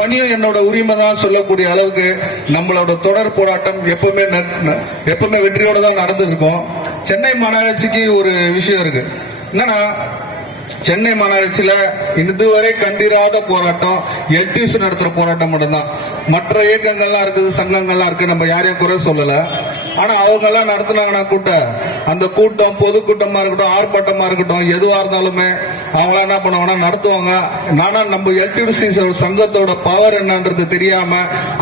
பணியும் என்னோட உரிமை தான் சொல்லக்கூடிய அளவுக்கு நம்மளோட தொடர் போராட்டம் எப்பவுமே வெற்றியோட தான் நடந்திருக்கும். சென்னை மாநகராட்சிக்கு ஒரு விஷயம் இருக்கு. என்னன்னா, சென்னை மாநகராட்சியில இதுவரை கண்டிராத போராட்டம் எல்டிசி நடத்துற போராட்டம் மட்டும்தான். மற்ற இயக்கங்கள்லாம் இருக்குது, சங்கங்கள்லாம் இருக்கு, நம்ம யாரையும் குறை சொல்லல. ஆனா அவங்க எல்லாம் நடத்தினாங்கன்னா அந்த கூட்டம் பொதுக்கூட்டமா இருக்கட்டும், ஆர்ப்பாட்டமா இருக்கட்டும், எதுவா இருந்தாலுமே அவங்க என்ன பண்ணுவாங்கன்னா நடத்துவாங்க. நானா நம்ம எல்டிசி சங்கத்தோட பவர் என்னன்றது தெரியாம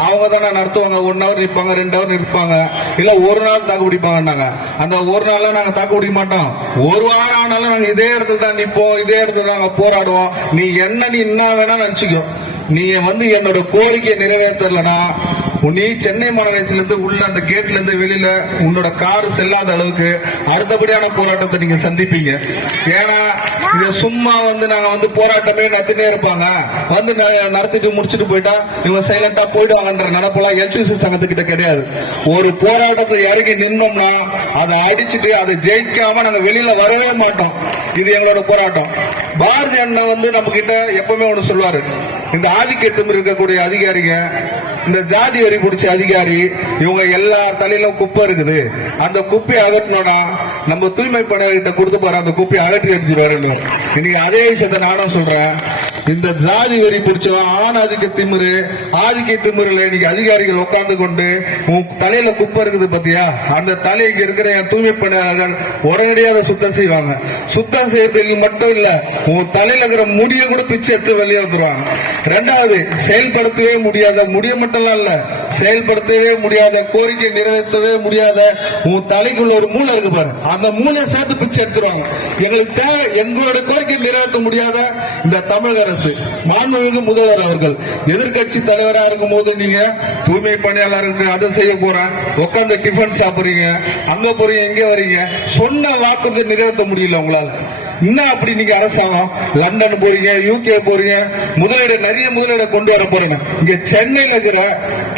அவங்க தானே நடத்துவாங்க. 1 hour நிற்பாங்க, 2 hour நிற்பாங்க, இல்ல ஒரு நாள் தாக்கு பிடிப்பாங்க. அந்த ஒரு நாள்ல நாங்க தாக்கு பிடிக்க மாட்டோம். ஒரு வாரம் ஆனாலும் நாங்க இதே இடத்துல தான் நிற்போம், இதே இடத்துல நாங்க போராடுவோம். நீ என்ன வேணா நினைச்சுக்கோ, நீ என்னோட கோரிக்கையை நிறைவேற்றலனா நீ சென்னை மாநகராட்சியிலிருந்து உள்ள அந்த கேட்ல இருந்து வெளியில உன்னோட கார் செல்லாத அளவுக்கு அடுத்தபடியான போராட்டத்தை நீங்க சந்திப்பீங்க. ஏன்னா இத சும்மா நாங்க போராட்டமே நடத்தினே இருப்பாங்க, நடத்திட்டு முடிச்சுட்டு போயிட்டா இவங்க சைலண்டா போயிடுவாங்கன்ற நினைப்பெல்லாம் எல்டிசி சங்கத்துக்கிட்ட கிடையாது. ஒரு போராட்டத்தை இறங்கி நின்னோம்னா அதை அடிச்சுட்டு அதை ஜெயிக்காம நாங்க வெளியில வரவே மாட்டோம். இது எங்களோட போராட்டம். பாரதிய அண்ணன் நம்ம கிட்ட எப்பவுமே ஒண்ணு சொல்லுவாரு, இந்த ஆதிக்கத்தில் இருக்கக்கூடிய அதிகாரிங்க, இந்த ஜாதி வரி பிடிச்ச அதிகாரி, இவங்க எல்லார் தலையிலும் குப்பை இருக்குது, அந்த குப்பையை அகற்றணும்னா நம்ம தூய்மை பணியாளர்கிட்ட கொடுத்து போற அந்த குப்பையை அகற்றி அடிச்சுட்டு. இன்னைக்கு அதே விஷயத்த நானும் சொல்றேன். இந்த ஜாதி வரி பிடிச்சவன் ஆதிக்க திமிருல இன்னைக்கு அதிகாரிகள் உட்கார்ந்து கொண்டு உன் தலையில குப்பை இருக்குது பத்தியா, அந்த தலைக்கு இருக்கிற என் தூய்மை பணியாளர்கள் உடனடியாக சுத்தம் செய்வாங்க. சுத்தம் செய்யறதுக்கு மட்டும் இல்ல, உன் தலையில இருக்கிற முடிய கூட பிச்சை எடுத்து வெளியே வந்துருவாங்க. 2வது, செயல்படுத்தவே முடியாத, முடிய மட்டும் இல்ல, செயல்படுத்தவே முடியாத, கோரிக்கை நிறைவேற்றவே முடியாத உன் தலைக்குள்ள ஒரு மூளை இருக்கு பாரு, அந்த மூளையை சேர்த்து பிச்சை எடுத்துருவாங்க. எங்களுக்கு தேவை, எங்களோட கோரிக்கை நிறைவேற்ற முடியாத இந்த தமிழக அரசு, மாண்புமிகு முதல்வர் அவர்கள் எதிர்கட்சி தலைவரா இருக்கும் போது நீங்க தூய்மை பணியாளருக்கு அதை செய்ய போறேன், உட்காந்து டிஃபன் சாப்பிடுறீங்க, அங்க போறீங்க, இங்க வரீங்க, சொன்ன வாக்குறுதி நிறைவேற்ற முடியல உங்களால. இன்னும் அப்படி நீங்க அரசாங்கம் லண்டன் போறீங்க, யூகே போறீங்க, நிறைய முதலீடு கொண்டு வர போறீங்க. இங்க சென்னையில இருக்கிற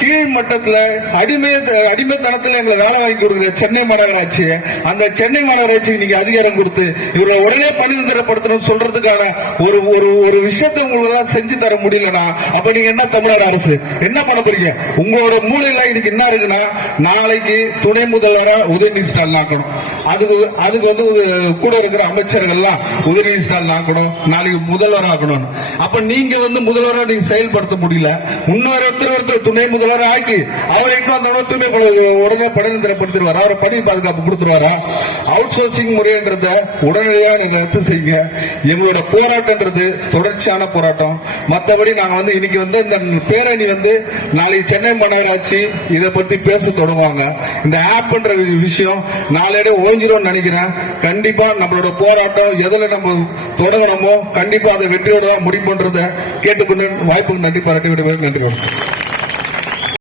கீழ் மட்டத்துல அடிமைத்தனத்துல எங்களை வேலை வாங்கி கொடுக்குற சென்னை மாநகராட்சி, அந்த சென்னை மாநகராட்சிக்கு நீங்க அதிகாரம் கொடுத்து இவரை உடனே பணி நிரந்தரப்படுத்தணும் சொல்றதுக்கான ஒரு விஷயத்தை உங்களுக்கு செஞ்சு தர முடியலன்னா அப்ப நீங்க என்ன தமிழ்நாடு அரசு என்ன பண்ண போறீங்க? உங்களோட மூலையில இன்னைக்கு என்ன இருக்குன்னா, நாளைக்கு துணை முதல்வரா உதயநிதி ஸ்டாலின் ஆக்கணும். அதுக்கு கூட இருக்கிற அமைச்சர்கள் உதயநிதி ஸ்டாலின் ஆக்கணும், நாளைக்கு முதல்வர் ஆக்கணும். அப்ப நீங்க முதல்வரா நீங்க செயல்படுத்த முடியல. ஒருத்தர் துணை முதல்வர் ஆக்கி அவரை உடனே பணி நிரந்தரப்படுத்திடுவாரா, அவர் பணி பாதுகாப்பு கொடுத்துருவாரா? அவுட் சோர்சிங் முறைன்றத உடனடியாக நீங்க ரத்து செய்யுங்க. எங்களோட போராட்டம்ன்றது தொடர்ச்சியான போராட்டம். மற்றபடி நாங்க இன்னைக்கு இந்த பேரணி நாளைக்கு சென்னை மாநகராட்சி இதை பத்தி பேச தொடங்குவாங்க. இந்த ஆப்ன்ற விஷயம் நாளையோட ஓஞ்சிரும் நினைக்கிறேன். கண்டிப்பா நம்மளோட போராட்டம் எதுல நம்ம தொடங்கணுமோ கண்டிப்பா அதை வெற்றியோட முடிப்புன்றதை கேட்டுக்கொண்டு வாய்ப்புக்கு நன்றி பாராட்டி விடுவது. நன்றி.